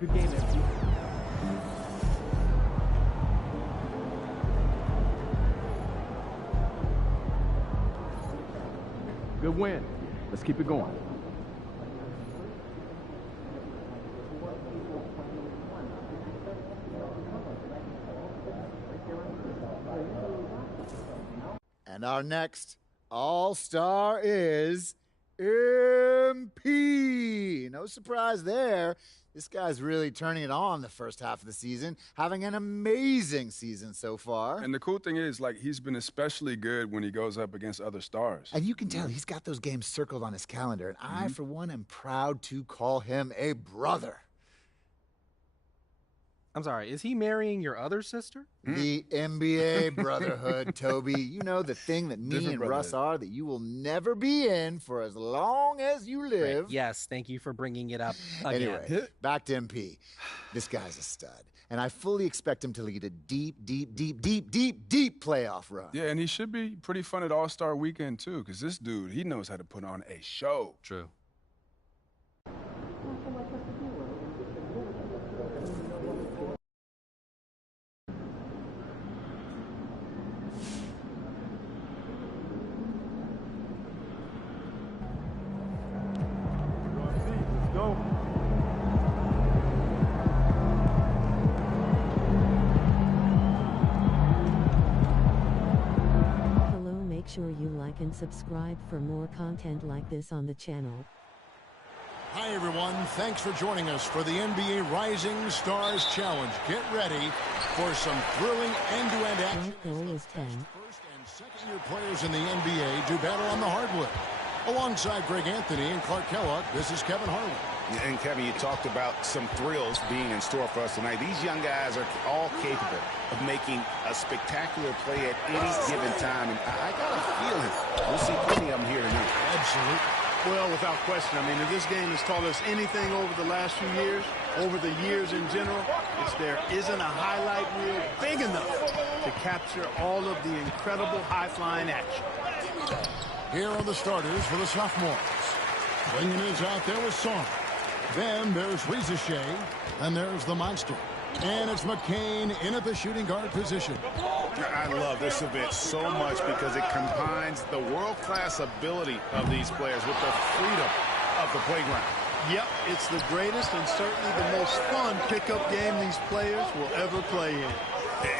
Good game, MP. Good win. Let's keep it going. And our next All-Star is MP. No surprise there. This guy's really turning it on the first half of the season, having an amazing season so far. And the cool thing is, like, he's been especially good when he goes up against other stars. And you can tell he's got those games circled on his calendar, and I, for one, am proud to call him a brother. I'm sorry, is he marrying your other sister? The NBA brotherhood, Toby. You know, the thing that me Different and Russ are that you will never be in for as long as you live. Right. Yes, thank you for bringing it up again. Anyway, back to MP. This guy's a stud, and I fully expect him to lead a deep playoff run. Yeah, and he should be pretty fun at All-Star Weekend, too, because this dude, he knows how to put on a show. True. Make sure you like and subscribe for more content like this on the channel. Hi everyone, thanks for joining us for the NBA Rising Stars Challenge. Get ready for some thrilling end-to-end action. Right goal is 10. First and second-year players in the NBA do battle on the hardwood. Alongside Greg Anthony and Clark Kellogg, this is Kevin Harlan. And Kevin, you talked about some thrills being in store for us tonight. These young guys are all capable of making a spectacular play at any given time. And I got a feeling we'll see plenty of them here tonight. Absolutely. Well, without question. I mean, if this game has taught us anything over the last few years, over the years in general, it's there isn't a highlight reel big enough to capture all of the incredible high-flying action. Here are the starters for the sophomores. Bringing his out there with Song. Then there's Reza Shea, and there's the monster. And it's McCain in at the shooting guard position. I love this event so much because it combines the world-class ability of these players with the freedom of the playground. Yep, it's the greatest and certainly the most fun pickup game these players will ever play in.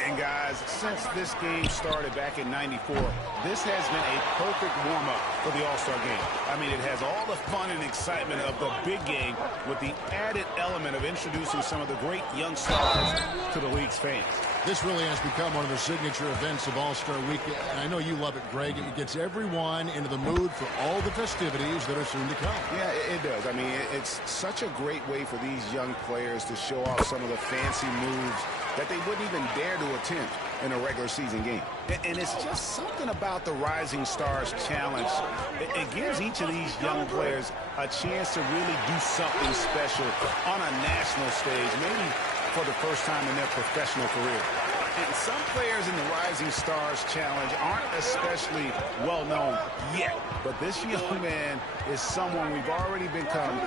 And guys, since this game started back in '94, this has been a perfect warm-up for the All-Star game. I mean, it has all the fun and excitement of the big game with the added element of introducing some of the great young stars to the league's fans. This really has become one of the signature events of All-Star Weekend. And I know you love it, Greg. It gets everyone into the mood for all the festivities that are soon to come. Yeah, it does. I mean, it's such a great way for these young players to show off some of the fancy moves that they wouldn't even dare to attempt in a regular season game. And it's just something about the Rising Stars Challenge. It gives each of these young players a chance to really do something special on a national stage, maybe for the first time in their professional career. And some players in the Rising Stars Challenge aren't especially well-known yet, but this young man is someone we've already become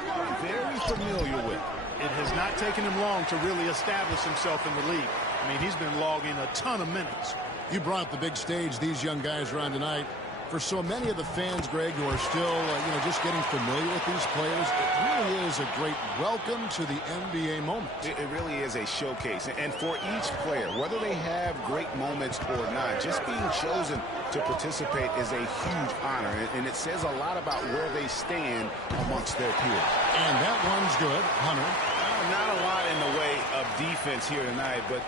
very familiar with. It has not taken him long to really establish himself in the league. I mean, he's been logging a ton of minutes. You brought up the big stage these young guys are on tonight. For so many of the fans, Greg, who are still, just getting familiar with these players, it really is a great welcome to the NBA moment. It really is a showcase. And for each player, whether they have great moments or not, just being chosen to participate is a huge honor. And it says a lot about where they stand amongst their peers. And that one's good. Hunter. Not a lot in the way of defense here tonight, but,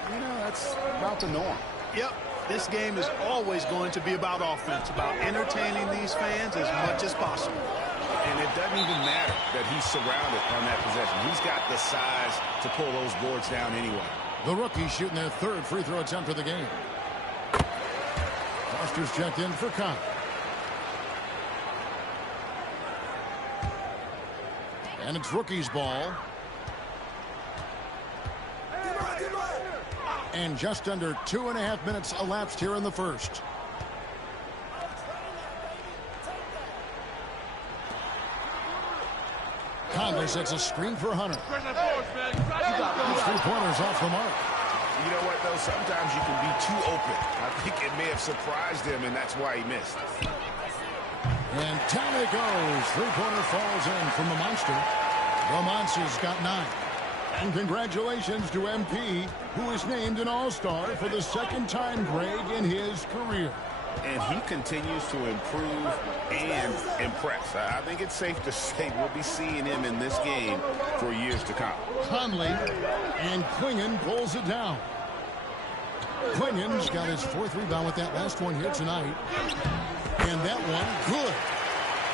that's about the norm. Yep. This game is always going to be about offense, about entertaining these fans as much as possible. And it doesn't even matter that he's surrounded on that possession. He's got the size to pull those boards down anyway. The rookies shooting their third free throw attempt of the game. Foster's checked in for Conn. And it's rookies' ball. And just under 2.5 minutes elapsed here in the first. Conley sets a screen for Hunter. three-pointers off the mark. You know what, though? Sometimes you can be too open. I think it may have surprised him, and that's why he missed. And down it goes. Three-pointer falls in from the Monster. The Monster's got 9. And congratulations to MP, who is named an All-Star for the second time, Greg, in his career. And he continues to improve and impress. I think it's safe to say we'll be seeing him in this game for years to come. Conley, and Clingan pulls it down. Clingan's got his 4th rebound with that last one here tonight. And that one, good.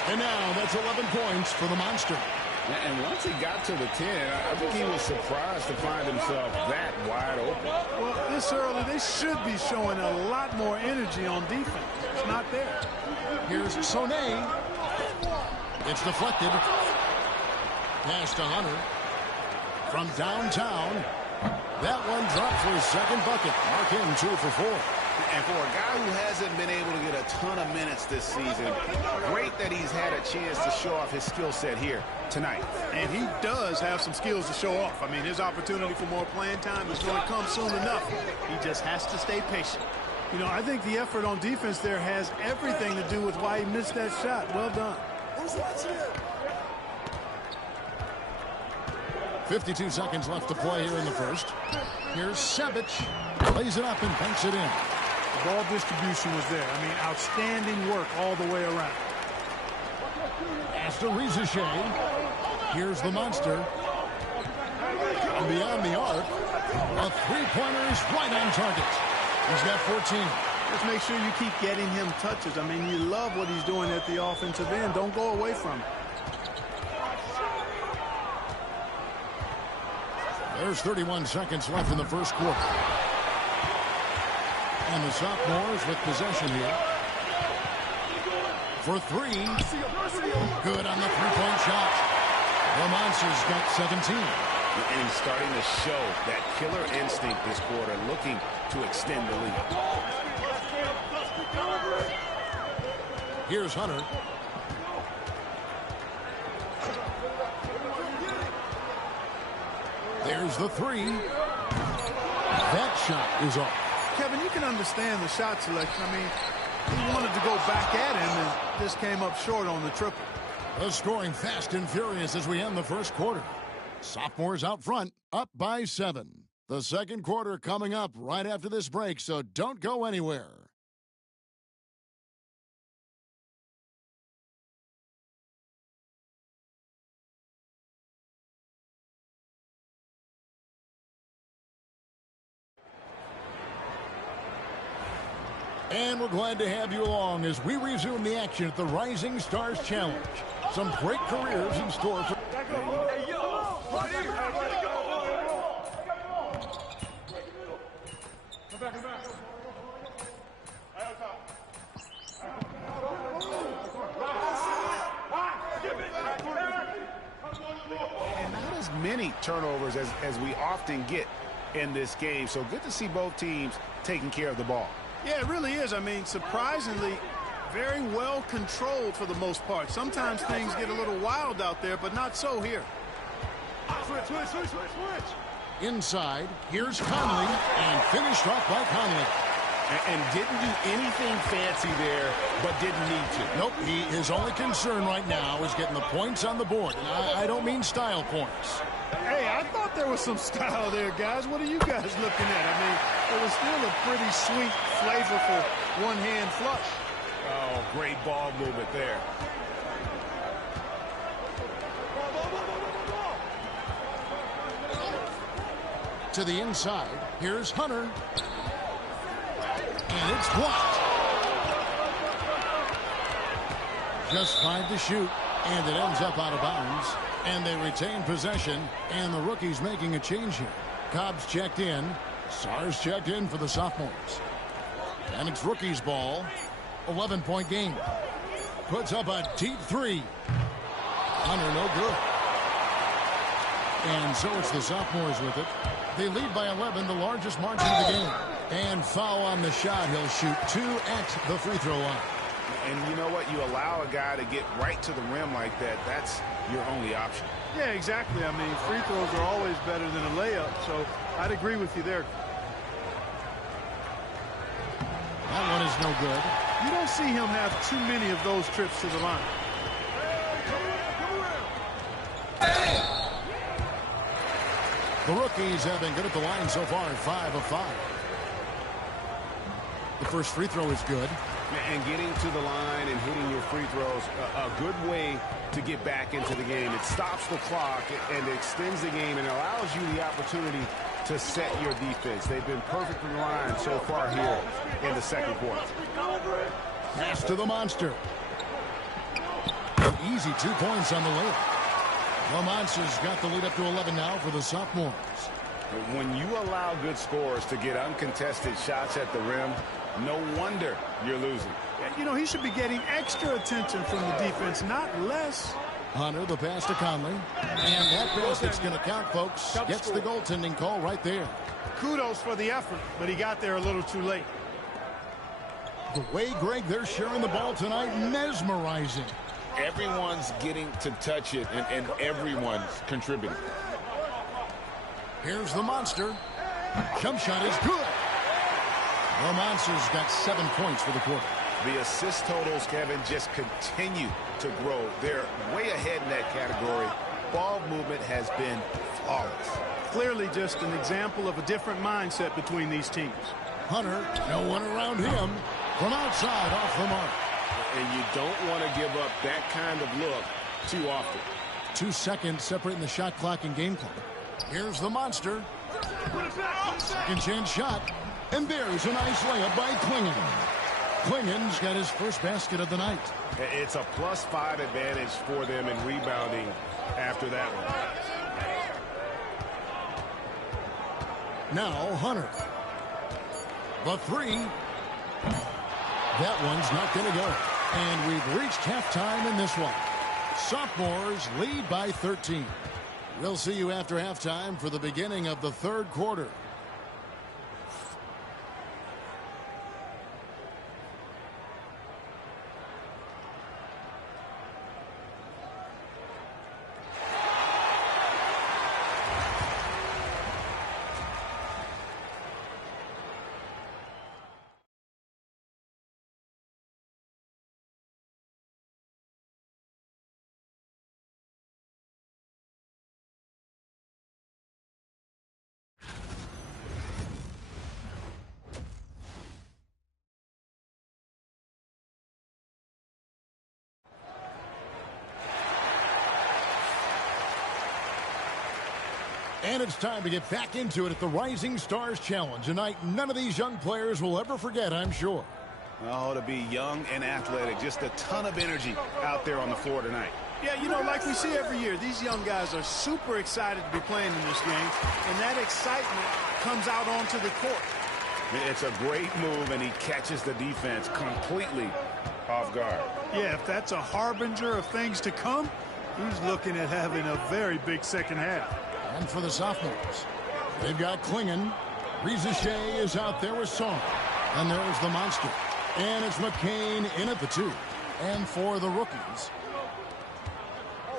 And now that's 11 points for the Monster. And once he got to the 10, I think he was surprised to find himself that wide open. Well, this early, they should be showing a lot more energy on defense. It's not there. Here's Sonnet. It's deflected. Pass to Hunter. From downtown. That one dropped for his second bucket. Mark him 2 for 4. And for a guy who hasn't been able to get a ton of minutes this season, great that he's had a chance to show off his skill set here tonight. And he does have some skills to show off. I mean, his opportunity for more playing time is going to come soon enough. He just has to stay patient. You know, I think the effort on defense there has everything to do with why he missed that shot. Well done. 52 seconds left to play here in the first. Here's Sevic. Lays it up and banks it in. The ball distribution was there. I mean, outstanding work all the way around. As to Rizachet. Here's the Monster. And beyond the arc, a three-pointer is right on target. He's got 14. Just make sure you keep getting him touches. I mean, you love what he's doing at the offensive end. Don't go away from it. There's 31 seconds left in the first quarter. And the sophomores with possession here. For 3. Good on the three-point shot. The Monster's got 17. And he's starting to show that killer instinct this quarter, looking to extend the lead. Here's Hunter. There's the 3. That shot is off. Kevin, you can understand the shot selection. I mean, he wanted to go back at him and just came up short on the triple. The scoring fast and furious as we end the first quarter. Sophomores out front, up by 7. The second quarter coming up right after this break, so don't go anywhere. And we're glad to have you along as we resume the action at the Rising Stars Challenge. Some great careers in store for... And not as many turnovers as we often get in this game. So good to see both teams taking care of the ball. Yeah, it really is. I mean, surprisingly, very well controlled for the most part. Sometimes things get a little wild out there, but not so here. Switch. Inside, here's Conley, and finished off by Conley. And didn't do anything fancy there, but didn't need to. Nope, his only concern right now is getting the points on the board. And I don't mean style points. Hey, I thought there was some style there, guys. What are you guys looking at? I mean, it was still a pretty sweet, flavorful one-hand flush. Oh, great ball movement there. To the inside, here's Hunter. And it's blocked. Just 5 to shoot, and it ends up out of bounds. And they retain possession, and the rookie's making a change here. Cobb's checked in. Stars checked in for the sophomores. And it's rookie's ball. 11-point game. Puts up a deep 3. Hunter, no good. And so it's the sophomores with it. They lead by 11, the largest margin of the game. And foul on the shot. He'll shoot 2 at the free throw line. And you know what? You allow a guy to get right to the rim like that, that's your only option. Yeah, exactly. I mean, free throws are always better than a layup, so I'd agree with you there. That one is no good. You don't see him have too many of those trips to the line. The rookies have been good at the line so far, 5 of 5. The first free throw is good. And getting to the line and hitting your free throws, a good way to get back into the game. It stops the clock and extends the game and allows you the opportunity to set your defense. They've been perfect from the line so far here in the second quarter. Pass to the monster. An easy 2 points on the layup. The Monsters got the lead up to 11 now for the sophomores. When you allow good scorers to get uncontested shots at the rim, no wonder you're losing. You know, he should be getting extra attention from the defense, not less. Hunter, the pass to Conley. And that basket's going to count, folks. Gets the goaltending call right there. Kudos for the effort, but he got there a little too late. The way, Greg, they're sharing the ball tonight, mesmerizing. Everyone's getting to touch it, and everyone's contributing. Here's the monster. Jump shot is good. The Monsters got 7 points for the quarter. The assist totals, Kevin, just continue to grow. They're way ahead in that category. Ball movement has been flawless. Clearly just an example of a different mindset between these teams. Hunter, no one around him. From outside, off the mark. And you don't want to give up that kind of look too often. 2 seconds separating the shot clock and game clock. Here's the monster. Second chance shot. And there's a nice layup by Clingan. Clingan's got his first basket of the night. It's a +5 advantage for them in rebounding after that one. Now Hunter. The 3. That one's not going to go. And we've reached halftime in this one. Sophomores lead by 13. We'll see you after halftime for the beginning of the third quarter. And it's time to get back into it at the Rising Stars Challenge. A night none of these young players will ever forget, I'm sure. Oh, to be young and athletic. Just a ton of energy out there on the floor tonight. Yeah, you know, like we see every year, these young guys are super excited to be playing in this game, and that excitement comes out onto the court. It's a great move, and he catches the defense completely off guard. Yeah, if that's a harbinger of things to come, he's looking at having a very big second half. And for the sophomores, they've got Clingan. Riza Shea is out there with Song. And there's the monster. And it's McCain in at the 2. And for the rookies,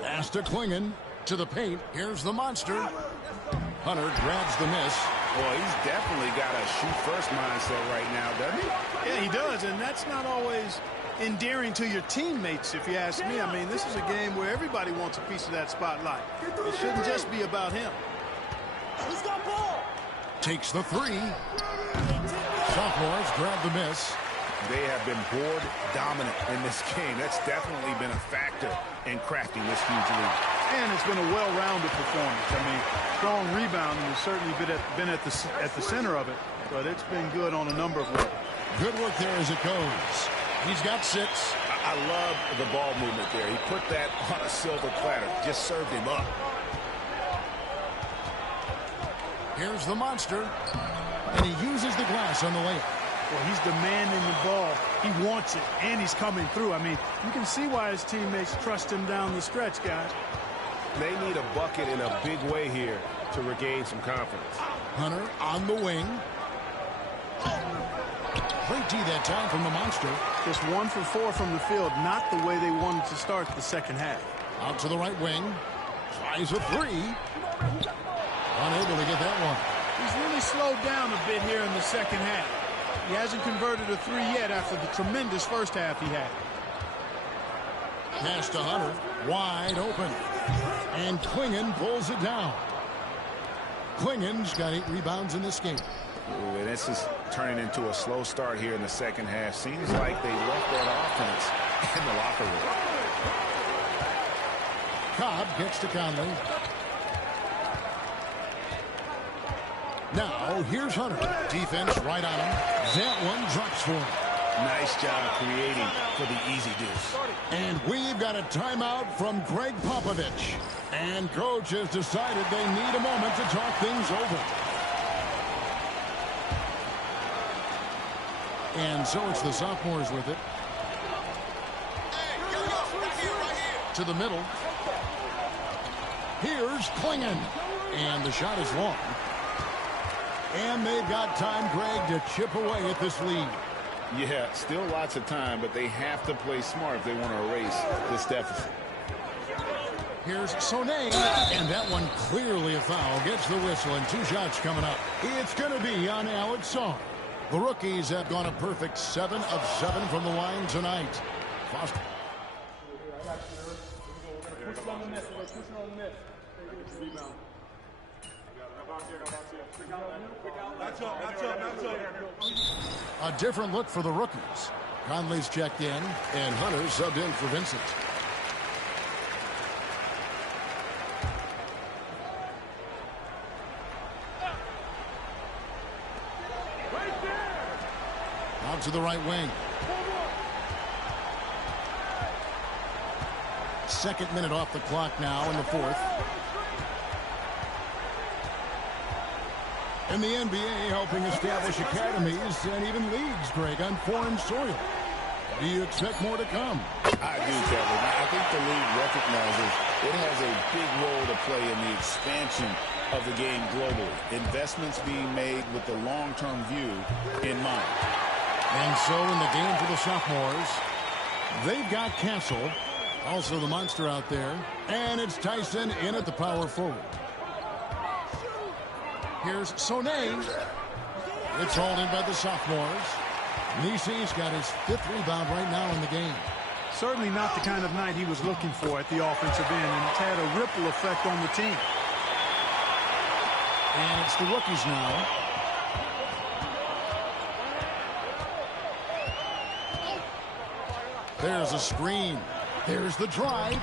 pass to Clingan to the paint. Here's the monster. Hunter grabs the miss. Boy, he's definitely got a shoot-first mindset right now, doesn't he? Yeah, he does, and that's not always endearing to your teammates, if you ask me. I mean, this is a game where everybody wants a piece of that spotlight. It shouldn't just be about him. He's got ball. Takes the 3. Sophomores grab the miss. They have been board dominant in this game. That's definitely been a factor in crafting this huge lead. And it's been a well-rounded performance. I mean, strong rebounding has certainly been at the center of it, but it's been good on a number of levels. Good work there as it goes. He's got 6. I love the ball movement there. He put that on a silver platter. Just served him up. Here's the monster. And he uses the glass on the layup. Well, he's demanding the ball. He wants it, and he's coming through. I mean, you can see why his teammates trust him down the stretch, guys. They need a bucket in a big way here to regain some confidence. Hunter on the wing. Great D that time from the Monster. Just 1 for 4 from the field, not the way they wanted to start the second half. Out to the right wing. Tries a three. Unable to get that one. He's really slowed down a bit here in the second half. He hasn't converted a three yet after the tremendous first half he had. Pass to Hunter. Wide open. And Klingon pulls it down. Klingon's got 8 rebounds in this game. Ooh, and this is turning into a slow start here in the second half. Seems like they left that offense in the locker room. Cobb gets to Conley. Now, here's Hunter. Defense right on him. That one drops for him. Nice job creating for the easy deuce. And we've got a timeout from Greg Popovich. And coach has decided they need a moment to talk things over. And so it's the sophomores with it. To the middle. Here's Klingon. And the shot is long. And they've got time, Greg, to chip away at this lead. Yeah, still lots of time, but they have to play smart if they want to erase this deficit. Here's Sone, and that one clearly a foul. Gets the whistle, and 2 shots coming up. It's going to be on Alex Song. The rookies have gone a perfect 7 of 7 from the line tonight. Foster. A different look for the rookies. Conley's checked in, and Hunter subbed in for Vincent. Out to the right wing. Second minute off the clock now in the fourth. In the NBA, helping establish academies and even leagues, Greg, on foreign soil. Do you expect more to come? I do, Kevin. I think the league recognizes it has a big role to play in the expansion of the game globally. Investments being made with the long-term view in mind. And so in the game for the sophomores, they've got Castle, also the Monster out there, and it's Tyson in at the power forward. Here's Sone. It's hauled in by the sophomores. Nisi's got his 5th rebound right now in the game. Certainly not the kind of night he was looking for at the offensive end, and it's had a ripple effect on the team. And it's the rookies now. There's a screen. There's the drive.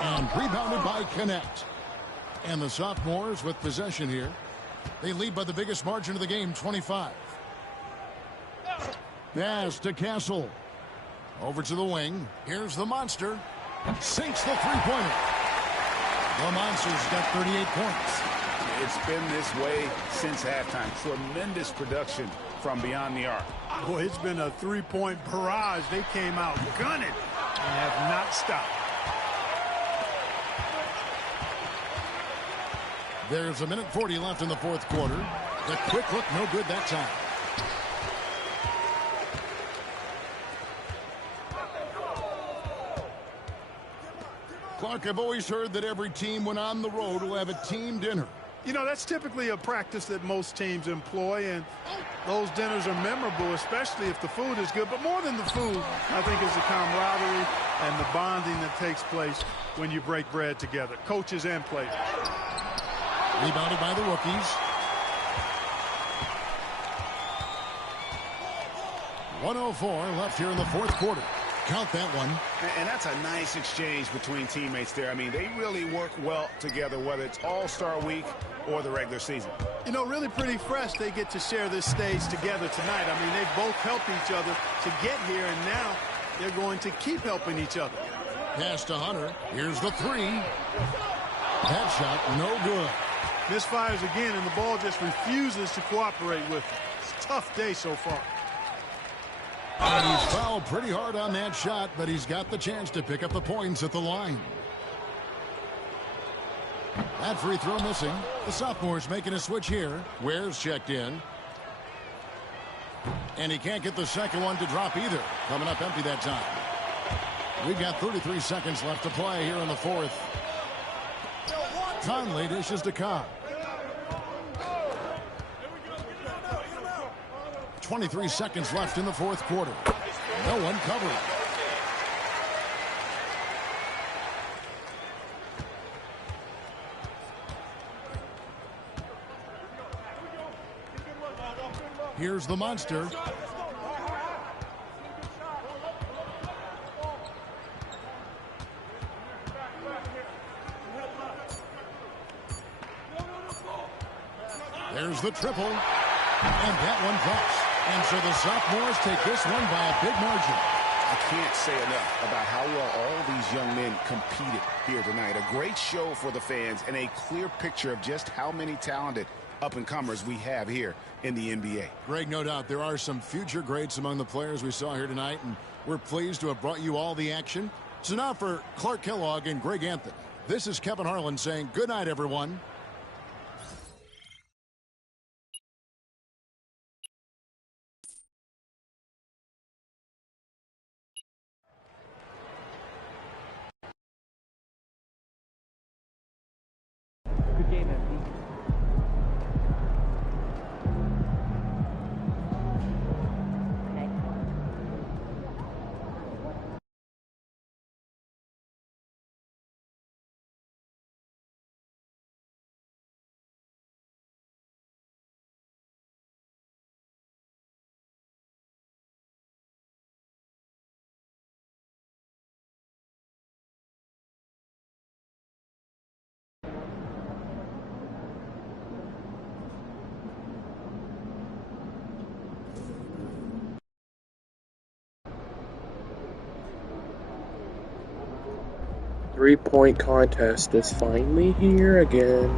And rebounded by Connect. And the sophomores with possession here. They lead by the biggest margin of the game, 25. Pass to Castle. Over to the wing. Here's the Monster. Sinks the three-pointer. The Monster's got 38 points. It's been this way since halftime. Tremendous production from beyond the arc. Boy, it's been a three-point barrage. They came out gunning and have not stopped. There's 1:40 left in the fourth quarter. The quick look, no good that time. Clark, I've always heard that every team when on the road will have a team dinner. You know, that's typically a practice that most teams employ, and those dinners are memorable, especially if the food is good. But more than the food, I think, is the camaraderie and the bonding that takes place when you break bread together, coaches and players. Rebounded by the rookies. 1:04 left here in the fourth quarter. Count that one. And that's a nice exchange between teammates there. I mean, they really work well together, whether it's All-Star Week or the regular season. You know, really pretty fresh they get to share this stage together tonight. I mean, they both helped each other to get here, and now they're going to keep helping each other. Pass to Hunter. Here's the three. That shot, no good. Misfires again, and the ball just refuses to cooperate with him. It's a tough day so far. And he's fouled pretty hard on that shot, but he's got the chance to pick up the points at the line. That free throw missing. The sophomores making a switch here. Ware's checked in. And he can't get the second one to drop either. Coming up empty that time. We've got 33 seconds left to play here in the fourth. Conley dishes to Cobb. 23 seconds left in the fourth quarter. No one covering. Here's the monster. There's the triple. And that one drops. And so the sophomores take this one by a big margin. I can't say enough about how well all these young men competed here tonight. A great show for the fans and a clear picture of just how many talented up-and-comers we have here in the NBA. Greg, no doubt there are some future greats among the players we saw here tonight, and we're pleased to have brought you all the action. So now for Clark Kellogg and Greg Anthony, this is Kevin Harlan saying good night, everyone. Good game, Anthony. Three-point contest is finally here again.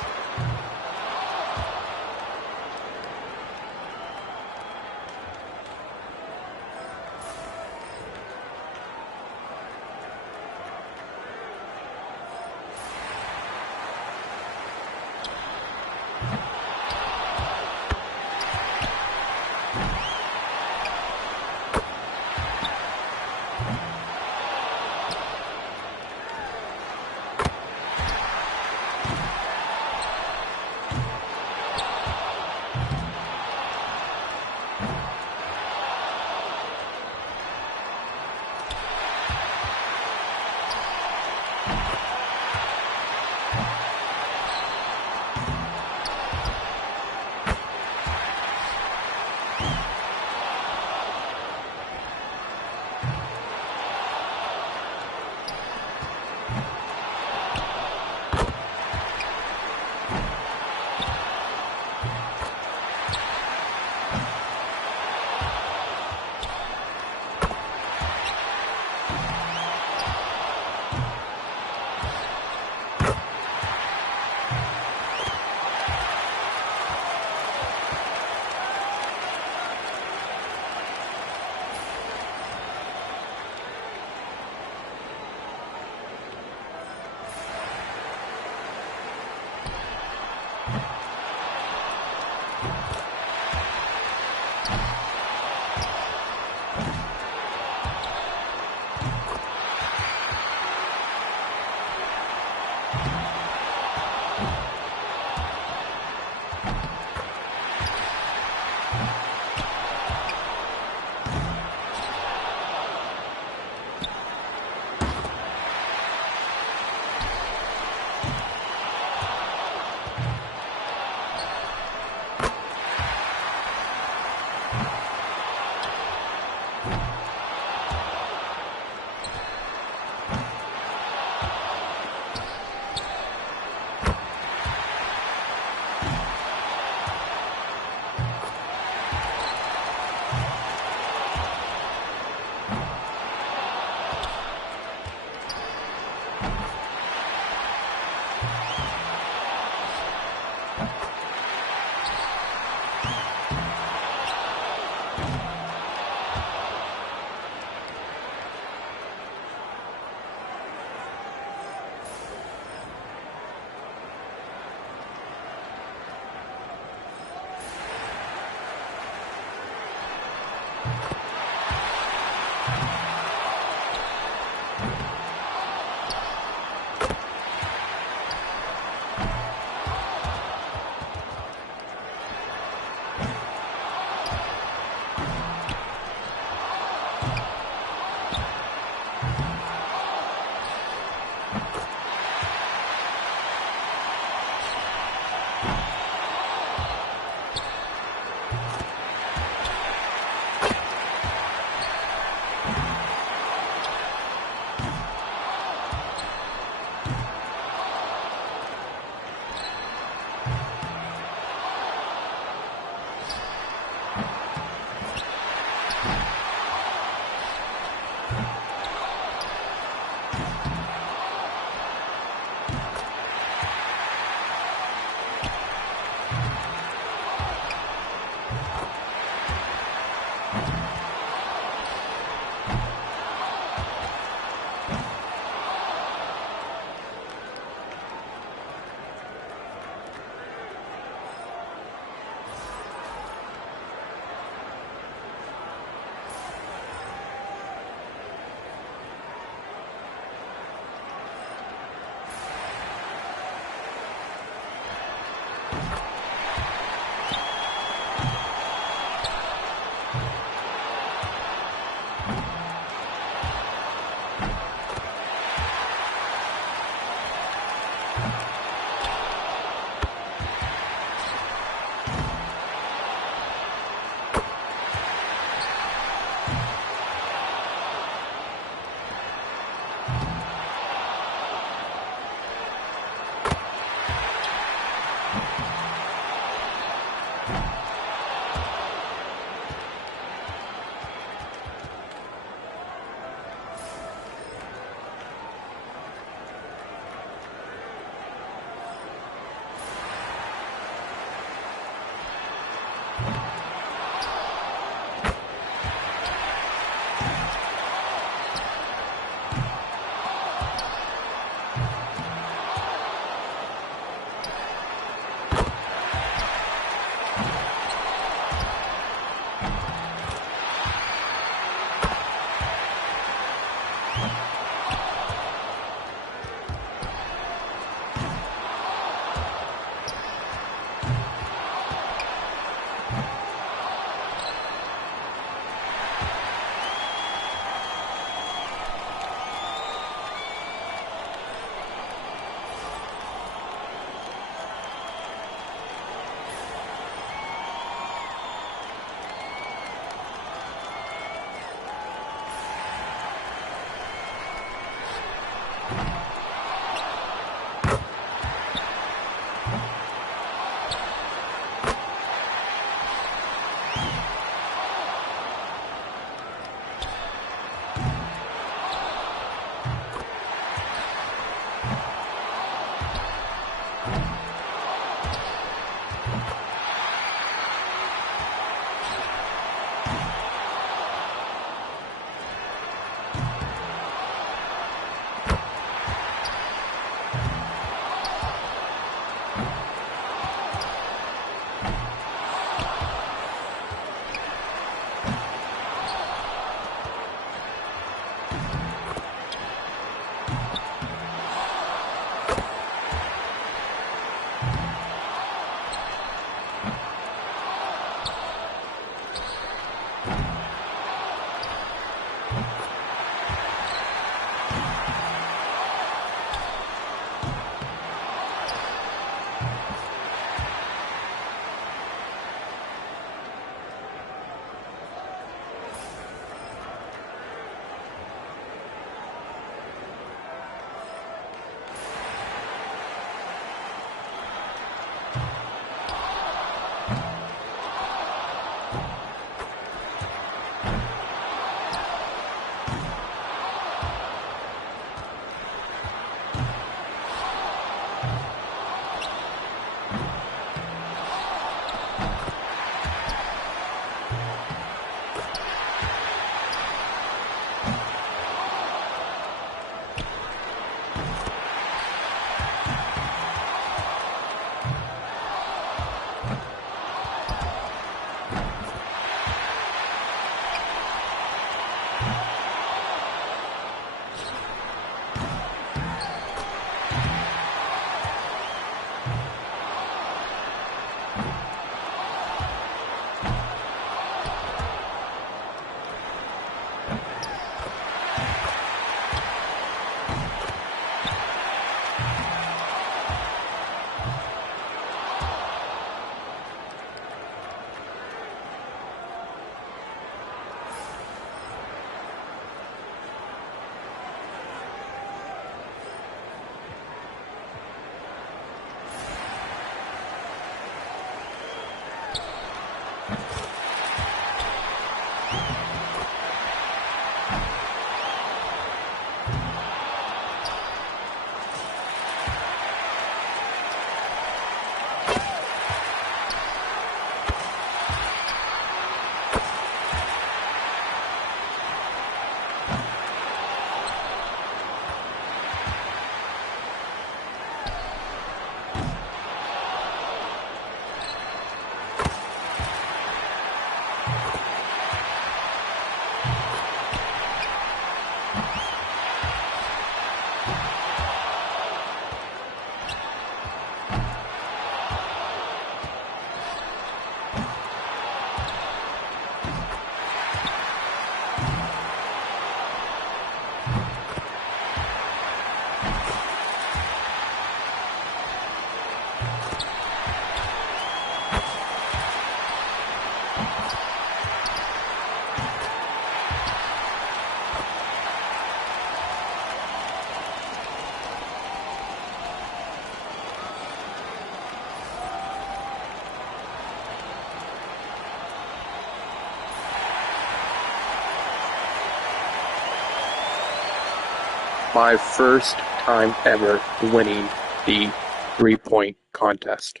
my first time ever winning the 3-point contest.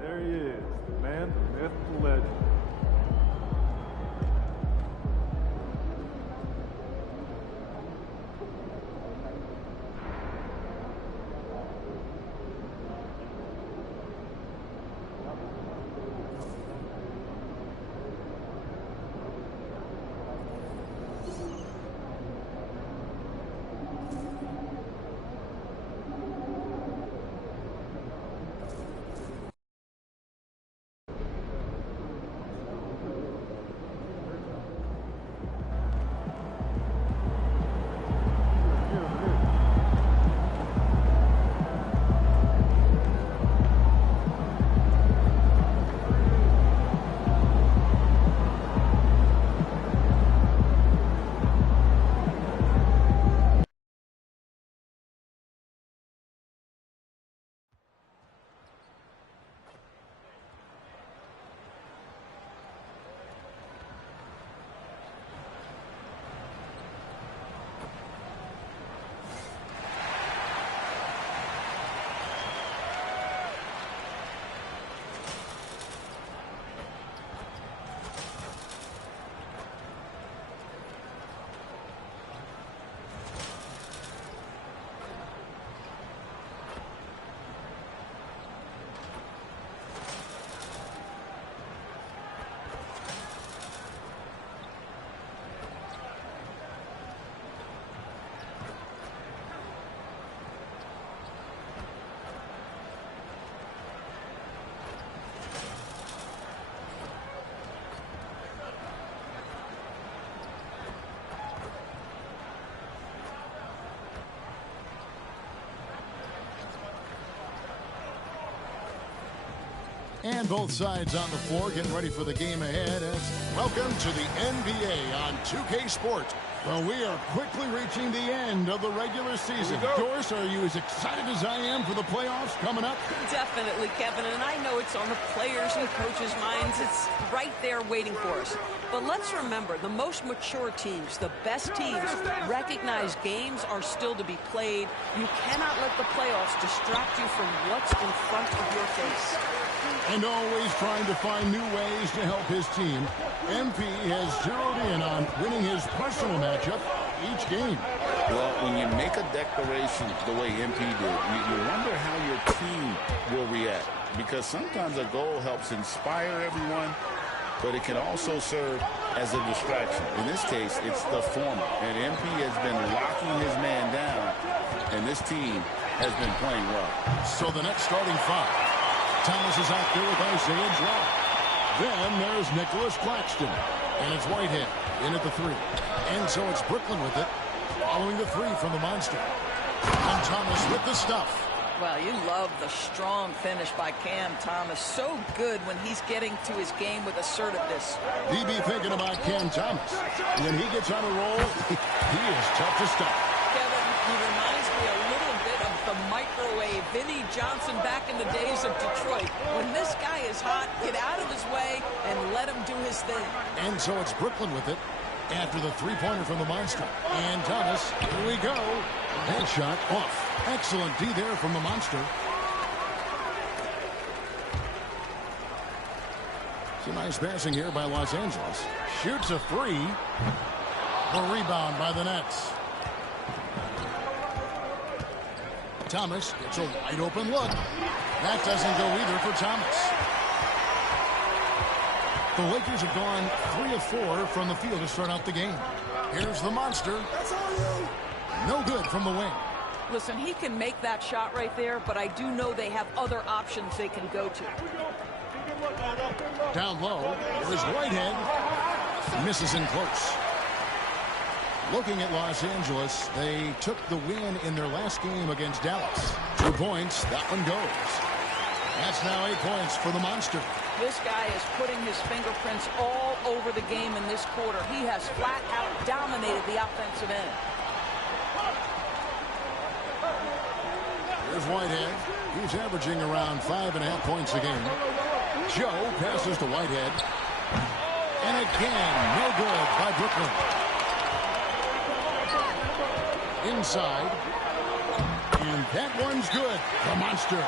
There he is, the man, the myth, the legend. And both sides on the floor getting ready for the game ahead. Welcome to the NBA on 2K Sports. Well, we are quickly reaching the end of the regular season. Doris, are you as excited as I am for the playoffs coming up? Definitely, Kevin, and I know it's on the players' and coaches' minds. It's right there waiting for us. But let's remember, the most mature teams, the best teams, recognize games are still to be played. You cannot let the playoffs distract you from what's in front of your face. And always trying to find new ways to help his team, MP has zeroed in on winning his personal matchup each game. Well, when you make a declaration the way MP did, you wonder how your team will react. Because sometimes a goal helps inspire everyone, but it can also serve as a distraction. In this case, it's the former. And MP has been locking his man down, and this team has been playing well. So the next starting five. Thomas is out there with Isaiah Joe. Then there's Nicholas Claxton. And it's Whitehead in at the three. And so it's Brooklyn with it, following the three from the Monster. And Thomas with the stuff. Well, you love the strong finish by Cam Thomas. So good when he's getting to his game with assertiveness. DB thinking about Cam Thomas. When he gets on a roll, he is tough to stop. Kevin, he reminds me a little bit of the microwave Vinnie Johnson back in the days of Detroit. When this guy is hot, get out of his way and let him do his thing. And so it's Brooklyn with it after the three-pointer from the Monster. And Thomas, here we go. Headshot off. Excellent D there from the Monster. Some nice passing here by Los Angeles. Shoots a three. A rebound by the Nets. Thomas gets a wide open look. That doesn't go either for Thomas. The Lakers have gone 3 of 4 from the field to start out the game. Here's the Monster. No good from the wing. Listen, he can make that shot right there, but I do know they have other options they can go to. Down low, here's Whitehead. Misses in close. Looking at Los Angeles, they took the win in their last game against Dallas. 2 points, that one goes. That's now 8 points for the Monster. This guy is putting his fingerprints all over the game in this quarter. He has flat out dominated the offensive end. Here's Whitehead. He's averaging around 5.5 points a game. Joe passes to Whitehead. And again, no good by Brooklyn. Inside. And that one's good. The Monster.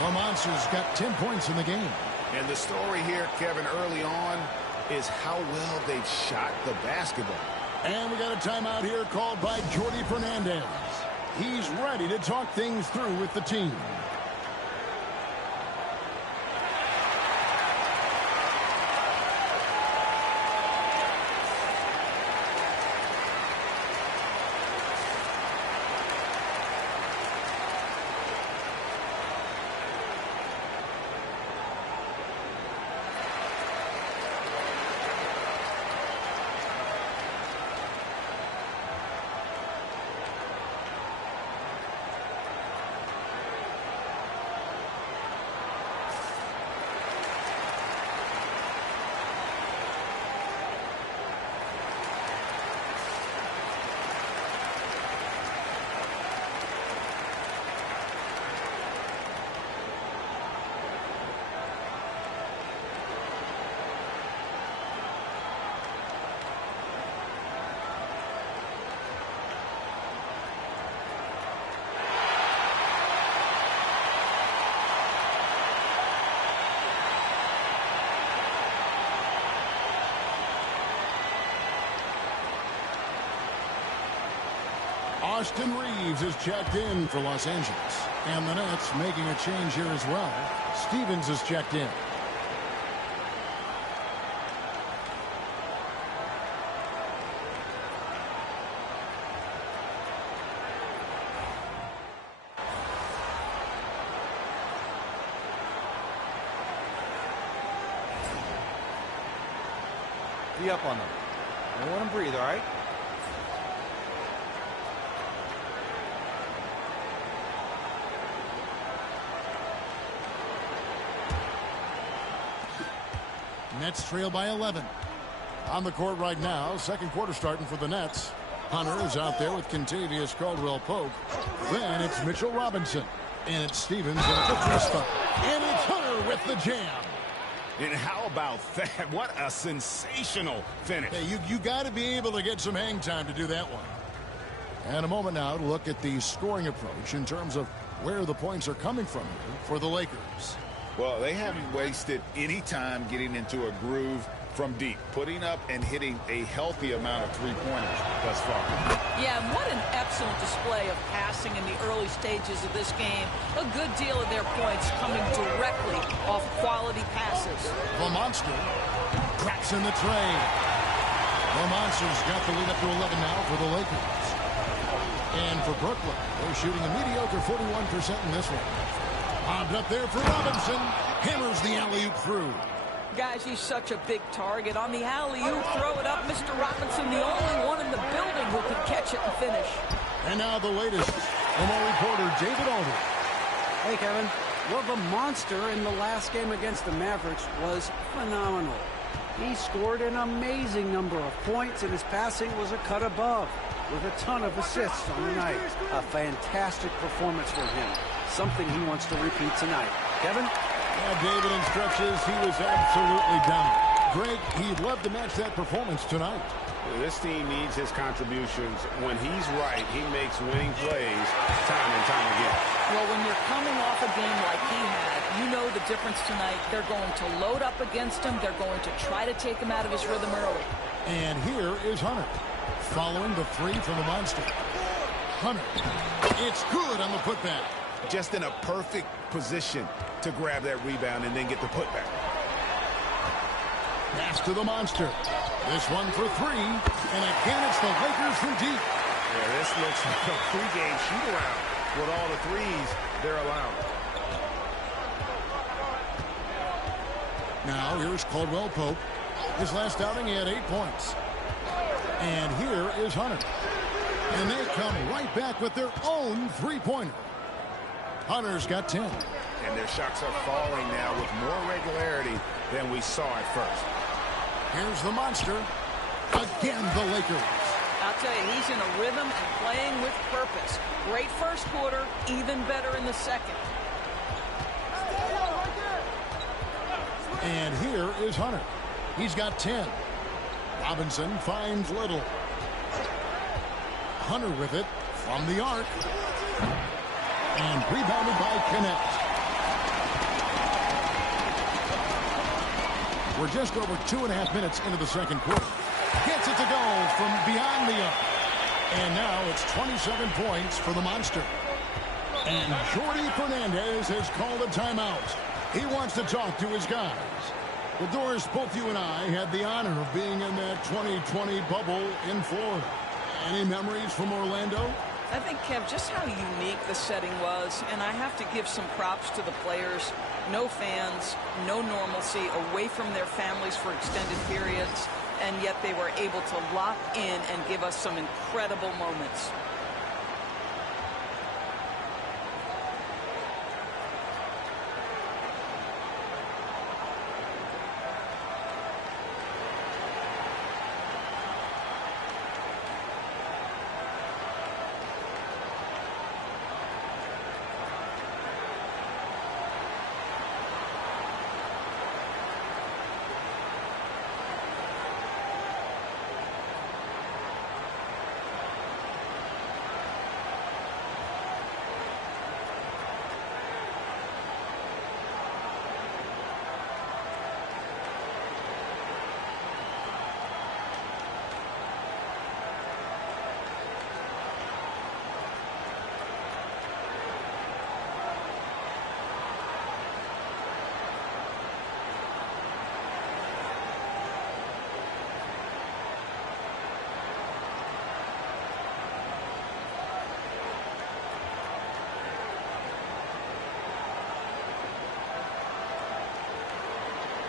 The Monster's got 10 points in the game. And the story here, Kevin, early on is how well they've shot the basketball. And we got a timeout here called by Jordi Fernandez. He's ready to talk things through with the team. Austin Reeves is checked in for Los Angeles. And the Nets making a change here as well. Stevens is checked in. Be up on them. Don't let them breathe, all right? Nets trail by 11. On the court right now, second quarter starting for the Nets. Hunter is out there with Kentavious Caldwell-Pope. Then it's Mitchell Robinson. And it's Stevens in the three spot. And it's Hunter with the jam. And how about that? What a sensational finish. Hey, you got to be able to get some hang time to do that one. And a moment now to look at the scoring approach in terms of where the points are coming from here for the Lakers. Well, they haven't wasted any time getting into a groove from deep, putting up and hitting a healthy amount of three-pointers thus far. Yeah, and what an excellent display of passing in the early stages of this game. A good deal of their points coming directly off quality passes. The Monster cracks in the tray. The Monster's got the lead up to 11 now for the Lakers. And for Brooklyn, they're shooting a mediocre 41% in this one. Bobbed up there for Robinson. Hammers the alley-oop through. Guys, he's such a big target. On the alley-oop, throw it up. Mr. Robinson, the only one in the building who can catch it and finish. And now the latest from our reporter, David Aldridge. Hey, Kevin. Well, the Monster in the last game against the Mavericks was phenomenal. He scored an amazing number of points, and his passing was a cut above, with a ton of assists on the night. A fantastic performance from him. Something he wants to repeat tonight. Kevin? Yeah, David instructions, he was absolutely dominant. Greg, he'd love to match that performance tonight. This team needs his contributions. When he's right, he makes winning plays time and time again. Well, when you're coming off a game like he had, you know the difference tonight. They're going to load up against him. They're going to try to take him out of his rhythm early. And here is Hunter, following the three from the Monster. Hunter, it's good on the putback. Just in a perfect position to grab that rebound and then get the putback. Pass to the Monster. This one for three. And again, it's the Lakers from deep. Yeah, this looks like a pregame shoot-around with all the threes they're allowing. Now, here's Caldwell-Pope. His last outing, he had 8 points. And here is Hunter. And they come right back with their own three-pointer. Hunter's got 10. And their shots are falling now with more regularity than we saw at first. Here's the Monster. Again, the Lakers. I'll tell you, he's in a rhythm and playing with purpose. Great first quarter, even better in the second. And here is Hunter. He's got 10. Robinson finds Little. Hunter with it from the arc. And rebounded by Knecht. We're just over 2.5 minutes into the second quarter. Gets it to go from beyond the arc. And now it's 27 points for the Monster. And Jordi Fernandez has called a timeout. He wants to talk to his guys. Well, Doris, both you and I had the honor of being in that 2020 bubble in Florida. Any memories from Orlando? I think, Kev, just how unique the setting was, and I have to give some props to the players. No fans, no normalcy, away from their families for extended periods, and yet they were able to lock in and give us some incredible moments.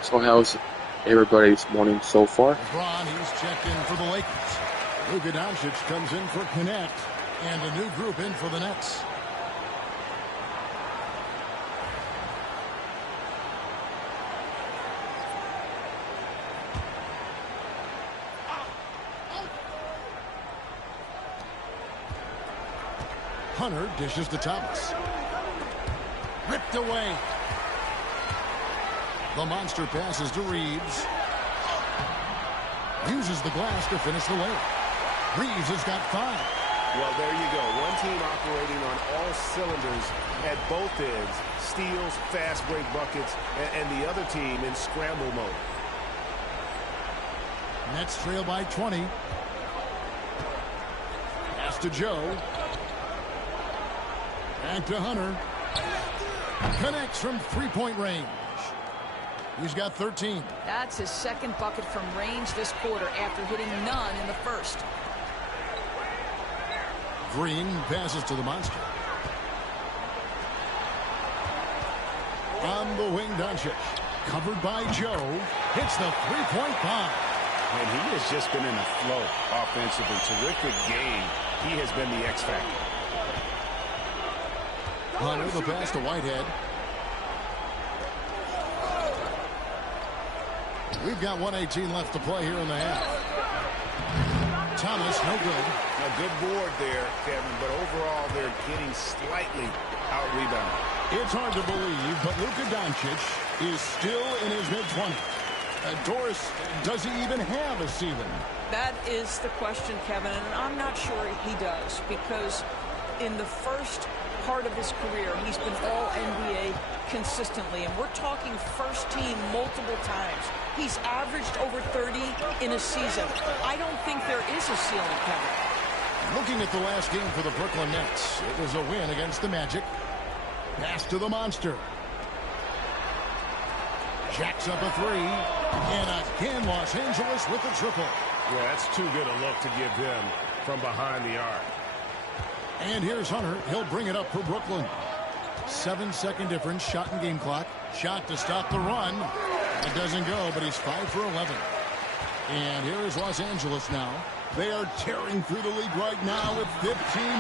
So how's everybody's morning so far? LeBron, he's checked in for the Lakers. Luka Doncic comes in for Knecht. And a new group in for the Nets. Hunter dishes to Thomas. Ripped away. The Monster passes to Reeves. Uses the glass to finish the layup. Reeves has got 5. Well, there you go. One team operating on all cylinders at both ends. Steals, fast break buckets, and the other team in scramble mode. Nets trail by 20. Pass to Joe. Back to Hunter. Connects from three-point range. He's got 13. That's his second bucket from range this quarter after hitting none in the first. Green passes to the Monster. On the wing, Doncic. Covered by Joe. Hits the three-point bomb. And he has just been in a flow offensively. Terrific game. He has been the X factor. Hunter, the pass to Whitehead. We've got 1:18 left to play here in the half. Thomas, no good. A good board there, Kevin, but overall they're getting slightly out-rebounded. It's hard to believe, but Luka Doncic is still in his mid-20s. Doris, does he even have a ceiling? That is the question, Kevin, and I'm not sure he does, because in the first part of his career, he's been all-NBA consistently, and we're talking first team multiple times. He's averaged over 30 in a season. I don't think there is a ceiling, Kevin. Looking at the last game for the Brooklyn Nets, it was a win against the Magic. Pass to the Monster. Jacks up a three, and again Los Angeles with the triple. Yeah, that's too good a look to give them from behind the arc. And here's Hunter. He'll bring it up for Brooklyn. 7-second difference, shot and game clock. Shot to stop the run. It doesn't go, but he's 5 for 11. And here is Los Angeles now. They are tearing through the league right now with 15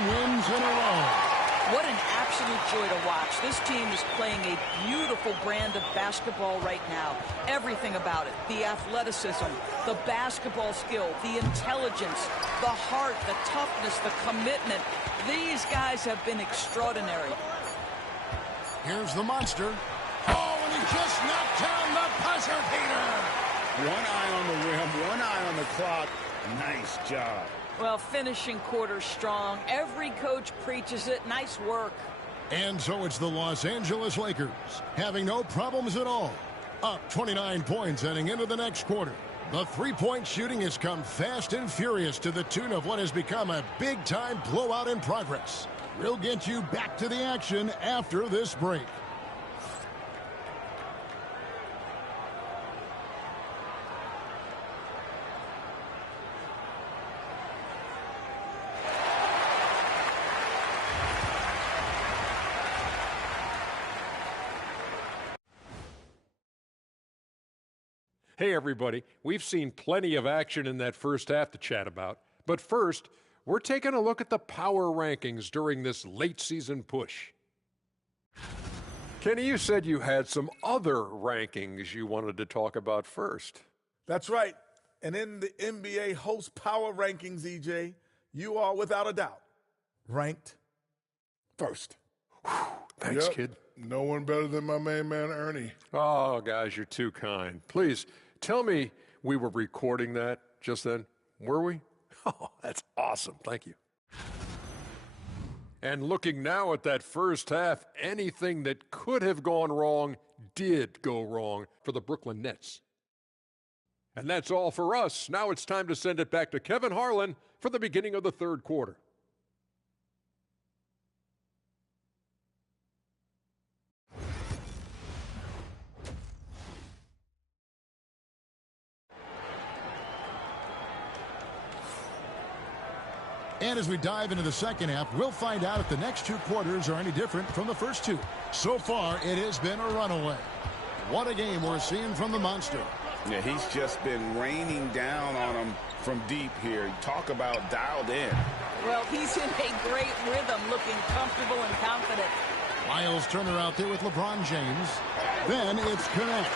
wins in a row. What an absolute joy to watch. This team is playing a beautiful brand of basketball right now. Everything about it. The athleticism, the basketball skill, the intelligence, the heart, the toughness, the commitment. These guys have been extraordinary. Here's the Monster. Oh, and he just knocked down the buzzer beater. One eye on the rim, one eye on the clock. Nice job. Well, finishing quarter strong. Every coach preaches it. Nice work. And so it's the Los Angeles Lakers having no problems at all. Up 29 points heading into the next quarter. The three-point shooting has come fast and furious to the tune of what has become a big-time blowout in progress. We'll get you back to the action after this break. Hey, everybody. We've seen plenty of action in that first half to chat about. But first, we're taking a look at the power rankings during this late-season push. Kenny, you said you had some other rankings you wanted to talk about first. That's right. And in the NBA host power rankings, EJ, you are, without a doubt, ranked first. Thanks, kid. No one better than my main man, Ernie. Oh, guys, you're too kind. Please, tell me we were recording that just then. Were we? Oh, that's awesome. Thank you. And looking now at that first half, anything that could have gone wrong did go wrong for the Brooklyn Nets. And that's all for us. Now it's time to send it back to Kevin Harlan for the beginning of the third quarter. And as we dive into the second half, we'll find out if the next two quarters are any different from the first two. So far, it has been a runaway. What a game we're seeing from the monster. Yeah, he's just been raining down on him from deep here. Talk about dialed in. Well, he's in a great rhythm, looking comfortable and confident. Miles Turner out there with LeBron James. Then it's Connect.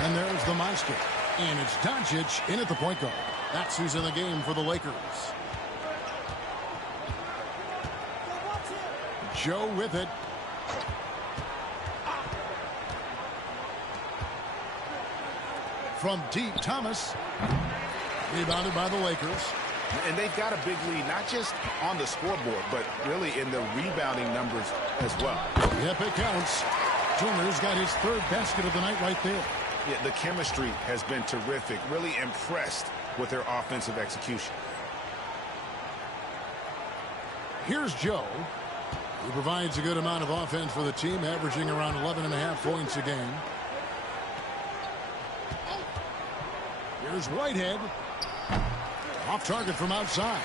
And there's the monster. And it's Doncic in at the point guard. That's who's in the game for the Lakers. Joe with it. From deep, Thomas. Rebounded by the Lakers. And they've got a big lead, not just on the scoreboard, but really in the rebounding numbers as well. Yep, it counts. Turner's got his third basket of the night right there. Yeah, the chemistry has been terrific. Really impressed with their offensive execution. Here's Joe. He provides a good amount of offense for the team, averaging around 11.5 points a game. Here's Whitehead. Off target from outside.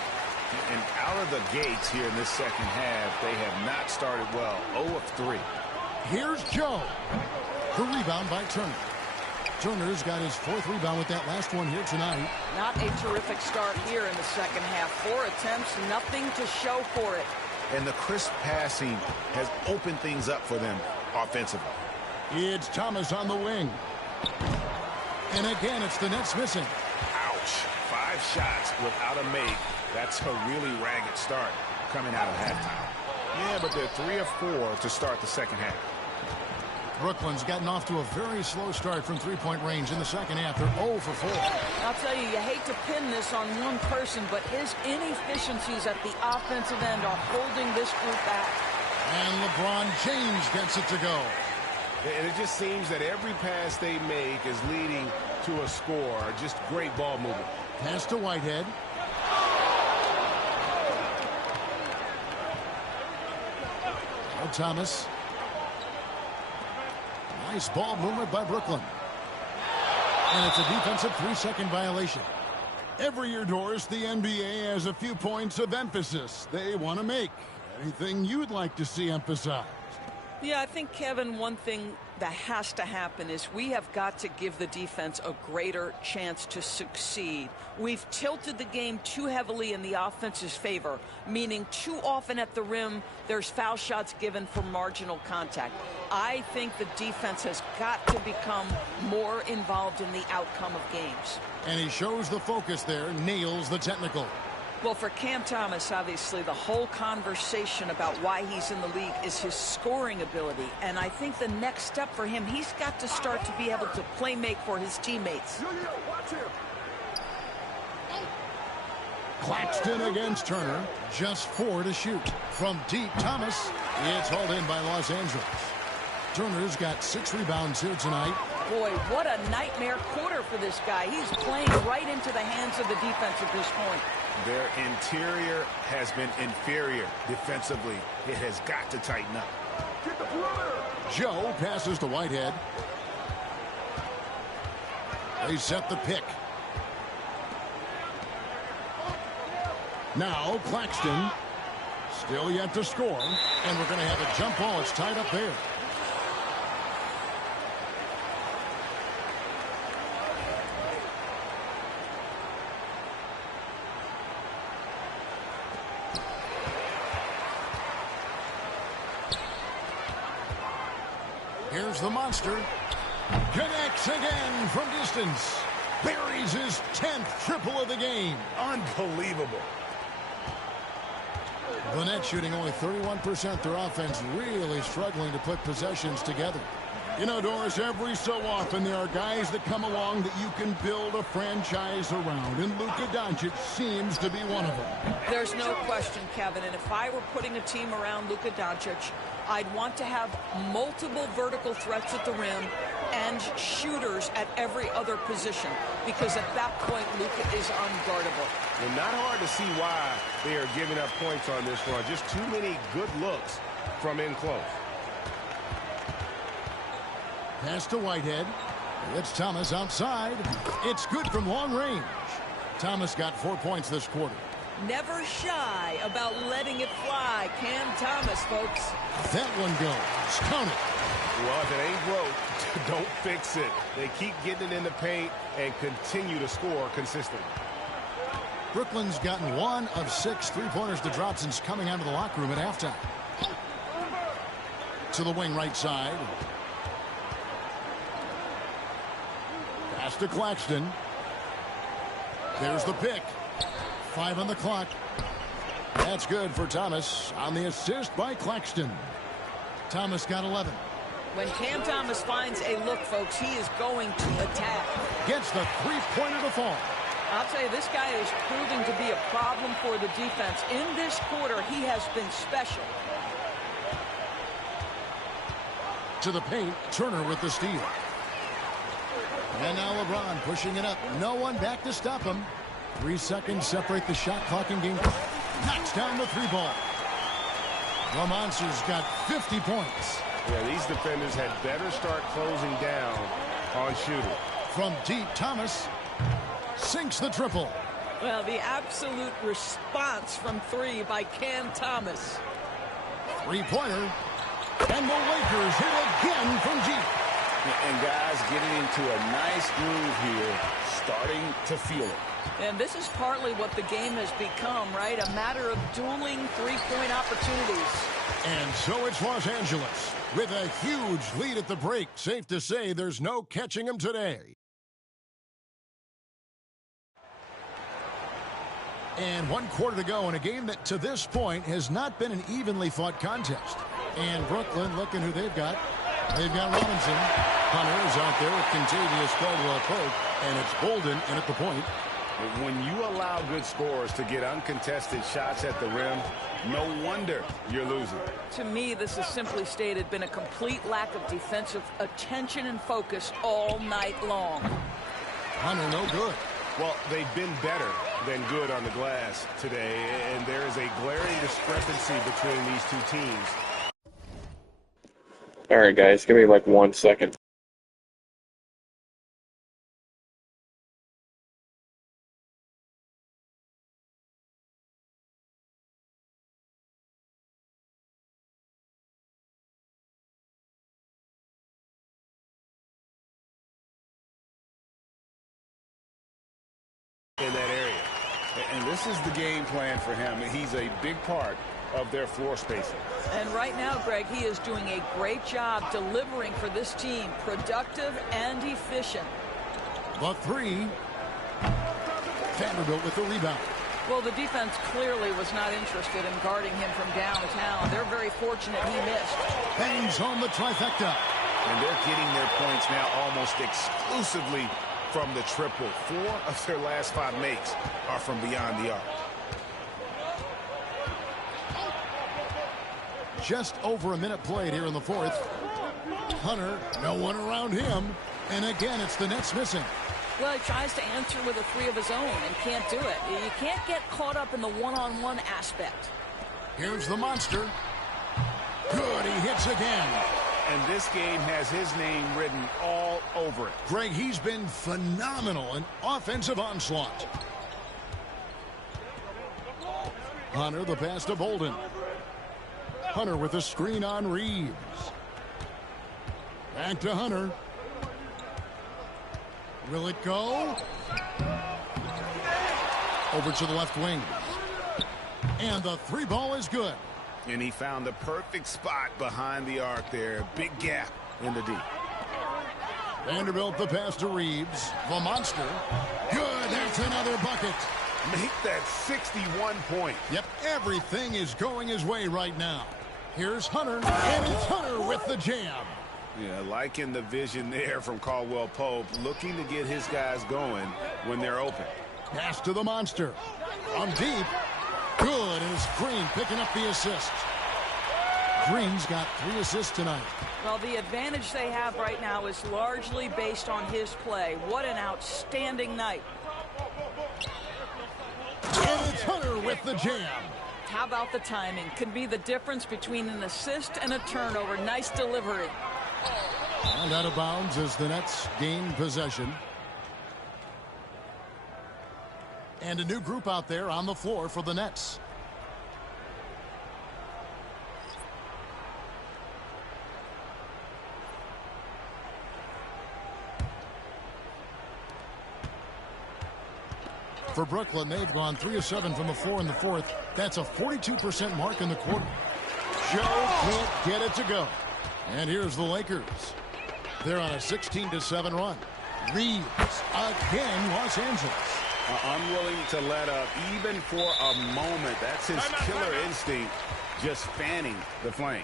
And out of the gates here in this second half, they have not started well. 0 of 3. Here's Joe. The rebound by Turner. Turner's got his fourth rebound with that last one here tonight. Not a terrific start here in the second half. 4 attempts, nothing to show for it. And the crisp passing has opened things up for them offensively. It's Thomas on the wing. And again, it's the Nets missing. Ouch. 5 shots without a make. That's a really ragged start coming out of halftime. Yeah, but they're 3 of 4 to start the second half. Brooklyn's gotten off to a very slow start from three-point range in the second half. They're 0 for 4. I'll tell you, you hate to pin this on one person, but his inefficiencies at the offensive end are holding this group back. And LeBron James gets it to go. And it just seems that every pass they make is leading to a score. Just great ball movement. Pass to Whitehead. Now Thomas. Nice ball movement by Brooklyn. And it's a defensive 3-second violation. Every year, Doris, the NBA has a few points of emphasis they want to make. Anything you'd like to see emphasized? Yeah, I think, Kevin, one thing that has to happen is we have got to give the defense a greater chance to succeed. We've tilted the game too heavily in the offense's favor, meaning too often at the rim there's foul shots given for marginal contact. I think the defense has got to become more involved in the outcome of games. And he shows the focus there, nails the technical. Well, for Cam Thomas, obviously, the whole conversation about why he's in the league is his scoring ability. And I think the next step for him, he's got to start to be able to play make for his teammates. Claxton against Turner. Just 4 to shoot. From deep, Thomas. It's hauled in by Los Angeles. Turner's got 6 rebounds here tonight. Boy, what a nightmare quarter for this guy. He's playing right into the hands of the defense at this point. Their interior has been inferior defensively. It has got to tighten up. Joe passes to Whitehead. They set the pick. Now Claxton. Still yet to score. And we're going to have a jump ball. It's tied up there. Here's the monster. Connects again from distance. Buries his 10th triple of the game. Unbelievable. The Nets shooting only 31%. Their offense really struggling to put possessions together. You know, Doris, every so often there are guys that come along that you can build a franchise around, and Luka Doncic seems to be one of them. There's no question, Kevin, and if I were putting a team around Luka Doncic, I'd want to have multiple vertical threats at the rim and shooters at every other position, because at that point, Luka is unguardable. Well, not hard to see why they are giving up points on this run. Just too many good looks from in close. Pass to Whitehead. It's Thomas outside. It's good from long range. Thomas got 4 points this quarter. Never shy about letting it fly. Cam Thomas, folks. That one goes. Count it. Well, if it ain't broke, don't fix it. They keep getting it in the paint and continue to score consistently. Brooklyn's gotten 1 of 6 3-pointers to drop since coming out of the locker room at halftime. To the wing right side. Pass to Claxton. There's the pick. 5 on the clock. That's good for Thomas on the assist by Claxton. Thomas got 11. When Cam Thomas finds a look, folks, he is going to attack. Gets the 3-pointer to fall. I'll tell you, this guy is proving to be a problem for the defense. In this quarter, he has been special. To the paint, Turner with the steal. And now LeBron pushing it up. No one back to stop him. 3 seconds separate the shot clock and game. Knocks down the 3-ball. The Monsters got 50 points. Yeah, these defenders had better start closing down on shooting. From deep, Thomas sinks the triple. Well, the absolute response from 3 by Cam Thomas. 3-pointer. And the Lakers hit again from deep. And guys getting into a nice groove here, starting to feel it. And this is partly what the game has become, right? A matter of dueling 3-point opportunities. And so it's Los Angeles with a huge lead at the break. Safe to say there's no catching them today. And 1 quarter to go in a game that to this point has not been an evenly fought contest. And Brooklyn, looking who they've got. They've got Robinson. Hunter is out there with Contavious Caldwell-Pope. And it's Bolden in at the point. When you allow good scorers to get uncontested shots at the rim, no wonder you're losing. To me, this has simply stated been a complete lack of defensive attention and focus all night long. Hunter, no good. Well, they've been better than good on the glass today, and there is a glaring discrepancy between these two teams. All right, guys, give me like 1 second. In that area. And this is the game plan for him. He's a big part of their floor spacing. And right now, Greg, he is doing a great job delivering for this team, productive and efficient. The 3. Vanderbilt with the rebound. Well, the defense clearly was not interested in guarding him from downtown. They're very fortunate he missed. Bangs home the trifecta. And they're getting their points now almost exclusively from the triple. 4 of their last 5 makes are from beyond the arc. Just over a minute played here in the fourth. Hunter, no one around him. And again, it's the Nets missing. Well, he tries to answer with a 3 of his own and can't do it. You can't get caught up in the one-on-one aspect. Here's the monster. Good, he hits again. And this game has his name written all over it. Greg, he's been phenomenal in offensive onslaught. Hunter, the pass to Bolden. Hunter with a screen on Reeves. Back to Hunter. Will it go? Over to the left wing. And the 3 ball is good. And he found the perfect spot behind the arc there. Big gap in the D. Vanderbilt the pass to Reeves. The monster. Good. That's another bucket. Make that 61 points. Yep. Everything is going his way right now. Here's Hunter. And it's Hunter with the jam. Yeah, liking the vision there from Caldwell Pope. Looking to get his guys going when they're open. Pass to the monster. From deep. Good, and it's Green picking up the assist. Green's got 3 assists tonight. Well, the advantage they have right now is largely based on his play. What an outstanding night. And it's Hunter with the jam. How about the timing? Could be the difference between an assist and a turnover. Nice delivery. And out of bounds as the Nets gain possession. And a new group out there on the floor for the Nets. For Brooklyn, they've gone 3 of 7 from the floor in the fourth. That's a 42% mark in the quarter. Joe can't get it to go. And here's the Lakers. They're on a 16-7 run. Reeves again, Los Angeles. Unwilling to let up even for a moment. That's his killer instinct, just fanning the Flames.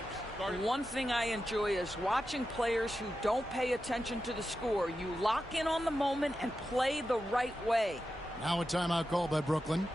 One thing I enjoy is watching players who don't pay attention to the score. You lock in on the moment and play the right way. Now a timeout call by Brooklyn.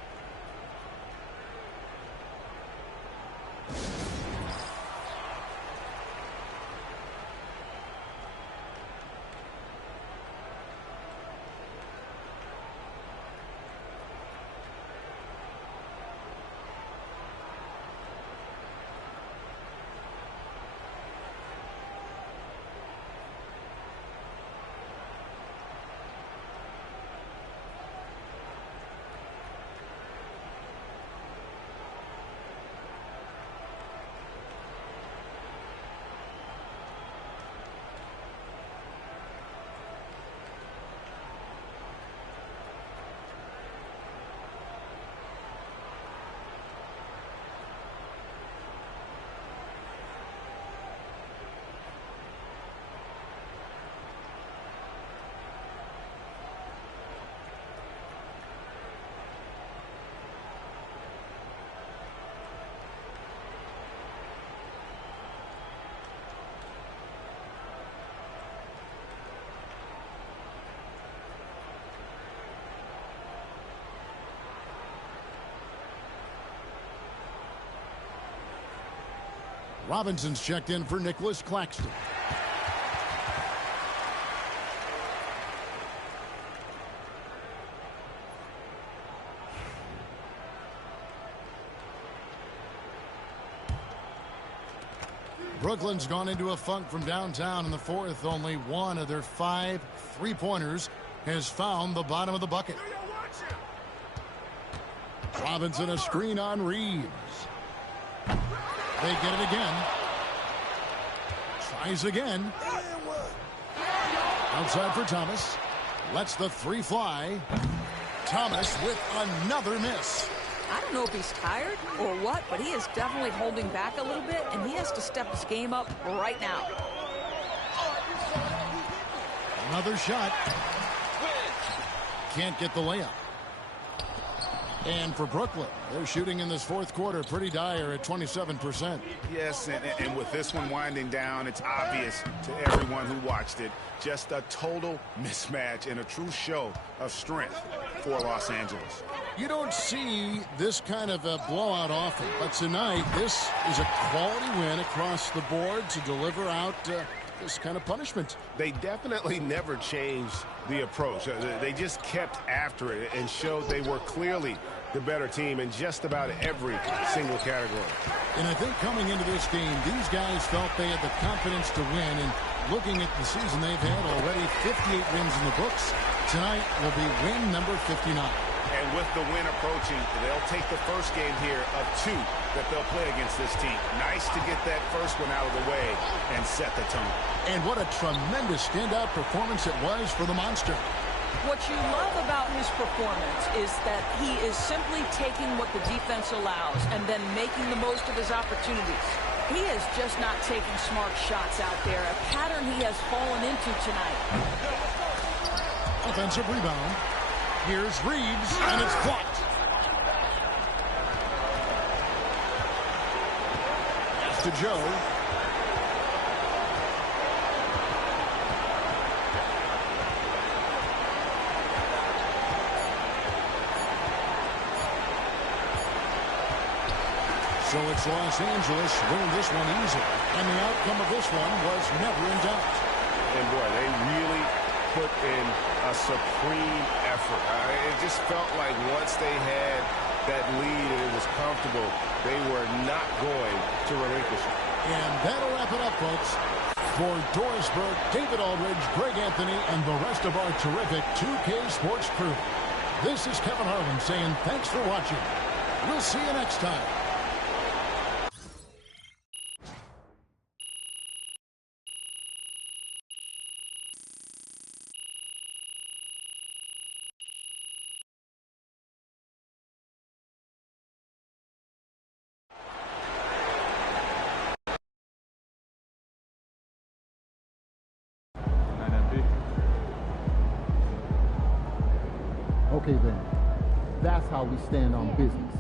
Robinson's checked in for Nicholas Claxton. Brooklyn's gone into a funk from downtown in the fourth. Only 1 of their 5 3-pointers has found the bottom of the bucket. Robinson a screen on Reeves. They get it again. Tries again. Outside for Thomas. Lets the 3 fly. Thomas with another miss. I don't know if he's tired or what, but he is definitely holding back a little bit, and he has to step his game up right now. Another shot. Can't get the layup. And for Brooklyn, they're shooting in this fourth quarter pretty dire at 27%. Yes, and with this one winding down, it's obvious to everyone who watched it. Just a total mismatch and a true show of strength for Los Angeles. You don't see this kind of a blowout often, but tonight this is a quality win across the board to deliver out this kind of punishment. They definitely never changed the approach. They just kept after it and showed they were clearly the better team in just about every single category. And I think coming into this game, these guys felt they had the confidence to win. And looking at the season they've had already, 58 wins in the books. Tonight will be win number 59. And with the win approaching, they'll take the first game here of 2 that they'll play against this team. Nice to get that first one out of the way and set the tone. And what a tremendous standout performance it was for the Monster. What you love about his performance is that he is simply taking what the defense allows and then making the most of his opportunities. He is just not taking smart shots out there, a pattern he has fallen into tonight. Offensive rebound. Here's Reeves, and it's blocked. To Joe. So it's Los Angeles winning this one easily. And the outcome of this one was never in doubt. And boy, they really put in a supreme effort. It just felt like once they had that lead and it was comfortable, they were not going to relinquish it. And that'll wrap it up, folks. For Doris Burke, David Aldridge, Greg Anthony, and the rest of our terrific 2K Sports crew, this is Kevin Harlan saying thanks for watching. We'll see you next time. Okay then, that's how we stand on business.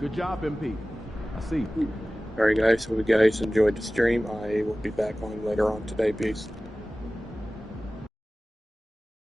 Good job, MP. I see. Alright guys, hope you guys enjoyed the stream. I will be back on later on today. Peace.